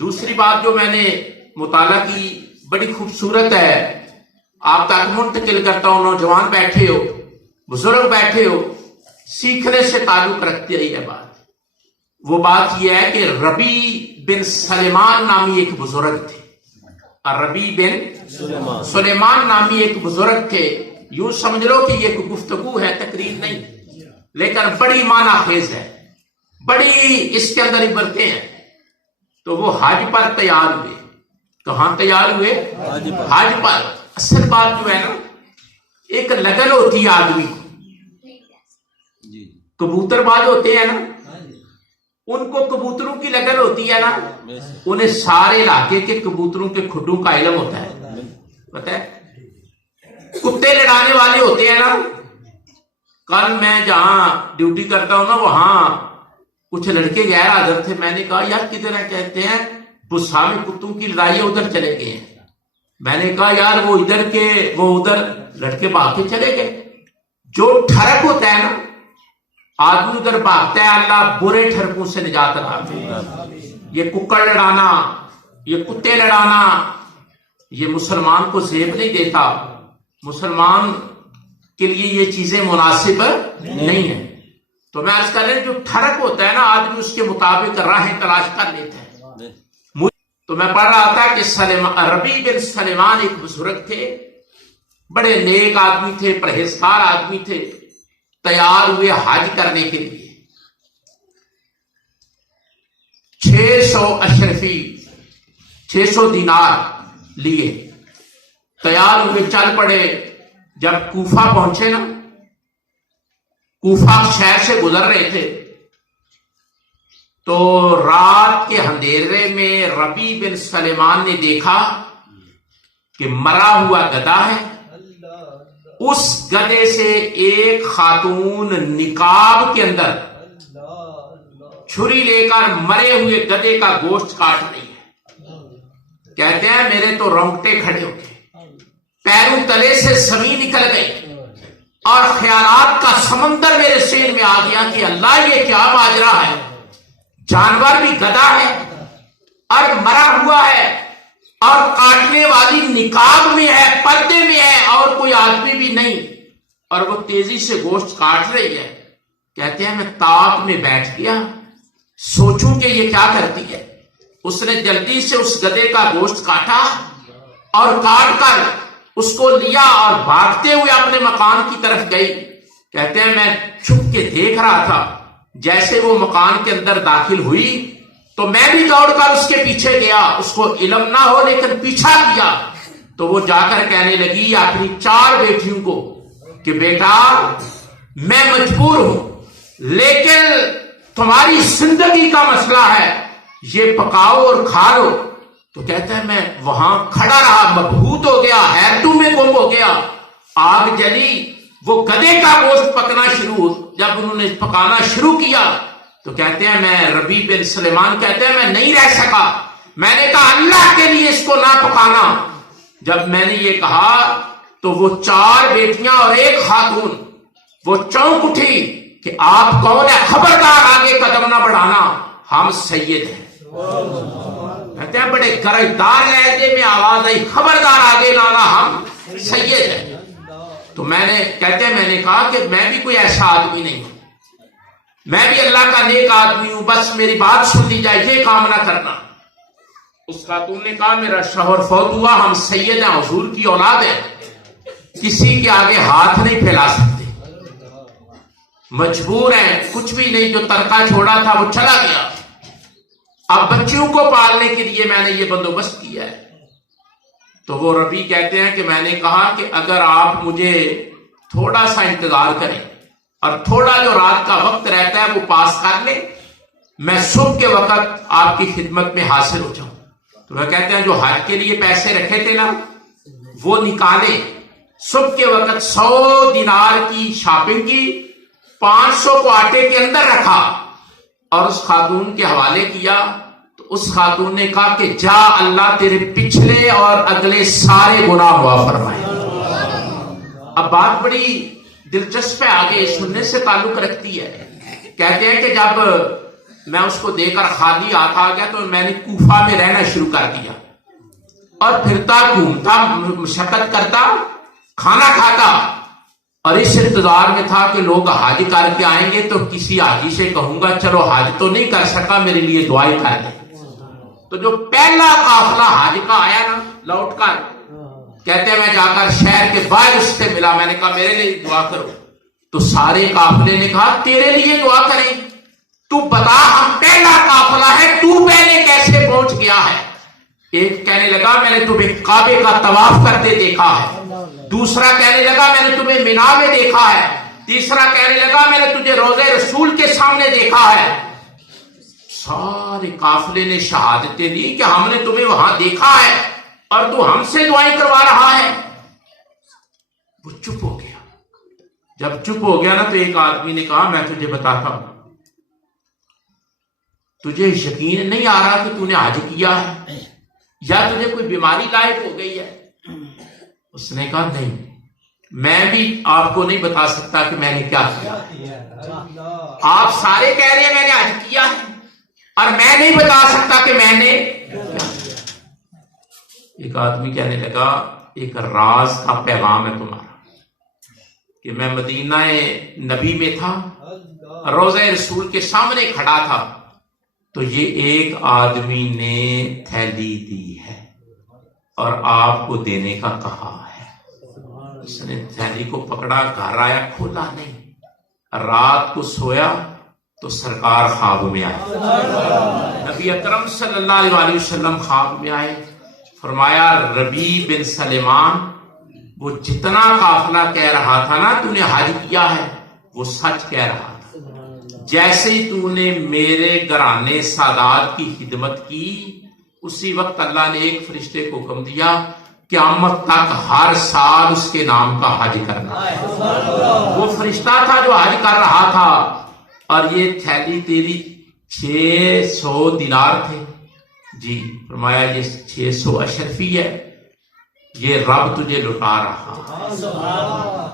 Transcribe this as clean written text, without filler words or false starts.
دوسری بات جو میں نے مطالعہ کی بڑی خوبصورت ہے، آپ تک منتقل کرتا ہوں، نوجوان بیٹھے ہو، بزرگ بیٹھے ہو، سیکھنے سے تعلق رکھتی ہے یہ بات۔ وہ بات یہ ہے کہ ربی بن سلیمان نامی ایک بزرگ تھے، ربی بن سلیمان نامی ایک بزرگ تھے۔ یوں سمجھ لو کہ یہ ایک گفتگو ہے، تقریر نہیں، لیکن بڑی معنی خیز ہے، بڑی اس کے اندر عبرتیں ہیں۔ تو وہ حج پر تیار ہوئے۔ کہاں تیار ہوئے؟ حج پر۔ اصل بات جو ہے نا، ایک لگن ہوتی ہے آدمی کو، کبوتر باز ہوتے ہیں نا، ان کو کبوتروں کی لگن ہوتی ہے نا، انہیں سارے علاقے کے کبوتروں کے کھڈوں کا علم ہوتا ہے، پتہ ہے۔ کتے لڑانے والے ہوتے ہیں نا، کل میں جہاں ڈیوٹی کرتا ہوں نا، وہاں کچھ لڑکے غیر حاضر تھے۔ میں نے کہا یار کدھر ہے؟ کہتے ہیں بسا میں کتوں کی لڑائی ہے، ادھر چلے گئے ہیں۔ میں نے کہا یار وہ ادھر کے وہ ادھر، لڑکے بھاگ کے چلے گئے۔ جو ٹھڑک ہوتا ہے نا، آدمی ادھر بھاگتا ہے، اللہ برے ٹھڑکوں سے نجات دے۔ یہ ککڑ لڑانا، یہ کتے لڑانا، یہ مسلمان کو زیب نہیں دیتا، مسلمان کے لیے یہ چیزیں مناسب نہیں ہیں۔ تو میں عرض کر رہا ہوں، جو ٹھڑک ہوتا ہے نا، آدمی اس کے مطابق راہیں تلاش کر لیتا ہے۔ تو میں پڑھ رہا تھا کہ ربی بن سلیمان ایک بزرگ تھے، بڑے نیک آدمی تھے، پرہیزگار آدمی تھے، تیار ہوئے حج کرنے کے لیے۔ 600 اشرفی، 600 دینار لیے، تیار ہوئے، چل پڑے۔ جب کوفہ پہنچے نا، کوفہ شہر سے گزر رہے تھے، تو رات کے اندھیرے میں ربی بن سلیمان نے دیکھا کہ مرا ہوا گدھا ہے، اس گدھے سے ایک خاتون نقاب کے اندر چھری لے کر مرے ہوئے گدھے کا گوشت کاٹ رہی ہے۔ کہتے ہیں میرے تو رونگٹے کھڑے ہو گئے، پیروں تلے سے زمین نکل گئی، اور خیالات کا سمندر میرے سین میں آ گیا کہ اللہ یہ کیا ماجرا ہے، جانور بھی گدھا ہے اور مرا ہوا ہے، اور کاٹنے والی نقاب میں ہے، پردے میں ہے، اور کوئی آدمی بھی نہیں، اور وہ تیزی سے گوشت کاٹ رہی ہے۔ کہتے ہیں میں تاک میں بیٹھ گیا، سوچوں کہ یہ کیا کرتی ہے۔ اس نے جلدی سے اس گدھے کا گوشت کاٹا، اور کاٹ کر اس کو لیا اور بھاگتے ہوئے اپنے مکان کی طرف گئی۔ کہتے ہیں میں چھپ کے دیکھ رہا تھا، جیسے وہ مکان کے اندر داخل ہوئی تو میں بھی دوڑ کر اس کے پیچھے گیا، اس کو علم نہ ہو لیکن پیچھا کیا۔ تو وہ جا کر کہنے لگی اپنی 4 بیٹیوں کو کہ بیٹا میں مجبور ہوں، لیکن تمہاری زندگی کا مسئلہ ہے، یہ پکاؤ اور کھا لو۔ تو کہتا ہے میں وہاں کھڑا رہا، مبہوت ہو گیا، حیرتوں میں گم ہو گیا۔ آگ جلی، وہ گدھے کا گوشت پکنا شروع، جب انہوں نے پکانا شروع کیا تو کہتے ہیں میں ربی بن سلیمان کہتے ہیں میں نہیں رہ سکا، میں نے کہا اللہ کے لیے اس کو نہ پکانا۔ جب میں نے یہ کہا تو وہ 4 بیٹیاں اور ایک خاتون وہ چونک اٹھی کہ آپ کون ہے، خبردار آگے قدم نہ بڑھانا، ہم سید ہیں۔ کہتے ہیں بڑے گرجدار لہجے میں آواز آئی، خبردار آگے نہ آنا، ہم سید ہیں۔ تو میں نے کہتے ہیں میں نے کہا کہ میں بھی کوئی ایسا آدمی نہیں ہوں، میں بھی اللہ کا نیک آدمی ہوں، بس میری بات سن لی جائے، یہ کام نہ کرنا۔ اس خاتون نے کہا میرا شوہر فوت ہوا، ہم سید ہیں، حضور کی اولاد ہیں، کسی کے آگے ہاتھ نہیں پھیلا سکتے، مجبور ہیں، کچھ بھی نہیں، جو تنخواہ چھوڑا تھا وہ چلا گیا، اب بچیوں کو پالنے کے لیے میں نے یہ بندوبست کیا ہے۔ تو وہ ربی کہتے ہیں کہ میں نے کہا کہ اگر آپ مجھے تھوڑا سا انتظار کریں اور تھوڑا جو رات کا وقت رہتا ہے وہ پاس کر لیں، میں صبح کے وقت آپ کی خدمت میں حاضر ہو جاؤں۔ تو وہ کہتے ہیں جو حج کے لیے پیسے رکھے تھے نا وہ نکالے، صبح کے وقت 100 دینار کی شاپنگ کی، 500 کو آٹے کے اندر رکھا اور اس خاتون کے حوالے کیا۔ تو اس خاتون نے کہا کہ جا اللہ تیرے پچھلے اور اگلے سارے گناہ معاف فرمائے۔ اب بات بڑی دلچسپ ہے، آگے سننے سے تعلق رکھتی ہے۔ کہتے ہیں کہ جب میں اس کو دے کر خالی ہاتھ آ گیا تو میں نے کوفہ میں رہنا شروع کر دیا اور پھرتا گھومتا مشقت کرتا کھانا کھاتا اور اس انتظار میں تھا کہ لوگ حج کر کے آئیں گے تو کسی حاجی سے کہوں گا چلو حج تو نہیں کر سکا میرے لیے دعائیں کر دیں. تو جو پہلا قافلہ حج کا آیا نا لوٹ کر کہتے ہیں میں جا کر شہر کے باہر اس سے ملا, میں نے کہا میرے لیے دعا کرو. تو سارے قافلے نے کہا تیرے لیے دعا کریں, تو بتا ہم پہلا قافلہ ہے تو پہلے کیسے پہنچ گیا ہے. ایک کہنے لگا میں نے تمہیں کعبے کا طواف کرتے دیکھا ہے, دوسرا کہنے لگا میں نے تمہیں مینا میں دیکھا ہے, تیسرا کہنے لگا میں نے تجھے روضہ رسول کے سامنے دیکھا ہے. سارے قافلے نے شہادتیں دی کہ ہم نے تمہیں وہاں دیکھا ہے اور تو ہم سے دعائیں کروا رہا ہے. وہ چپ ہو گیا. جب چپ ہو گیا نا تو ایک آدمی نے کہا میں تجھے بتاتا ہوں, تجھے یقین نہیں آ رہا کہ تو نے حج کیا ہے یا تجھے کوئی بیماری لاحق ہو گئی ہے. اس نے کہا نہیں, میں بھی آپ کو نہیں بتا سکتا کہ میں نے کیا کیا. آپ سارے کہہ رہے ہیں میں نے حج کیا ہے اور میں نہیں بتا سکتا کہ میں نے. ایک آدمی کہنے لگا ایک راز کا پیغام ہے تمہارا کہ میں مدینہ نبی میں تھا, روضہ رسول کے سامنے کھڑا تھا تو یہ ایک آدمی نے تھیلی دی ہے اور آپ کو دینے کا کہا ہے. اس نے تھیلی کو پکڑا, گھر آیا, کھولا نہیں. رات کو سویا تو سرکار خواب میں آئے, نبی اکرم صلی اللہ علیہ وسلم خواب میں آئے. فرمایا ربیع بن سلیمان وہ جتنا قافلہ کہہ رہا تھا نا تو نے حج کیا ہے وہ سچ کہہ رہا تھا. جیسے ہی تو نے میرے گھرانے سادات کی خدمت کی اسی وقت اللہ نے ایک فرشتے کو حکم دیا قیامت تک ہر سال اس کے نام کا حج کرنا. وہ فرشتہ تھا جو حج کر رہا تھا اور یہ تھیلی تیری 600 دینار تھے. جی فرمایا یہ 600 اشرفی ہے, یہ رب تجھے لٹا رہا.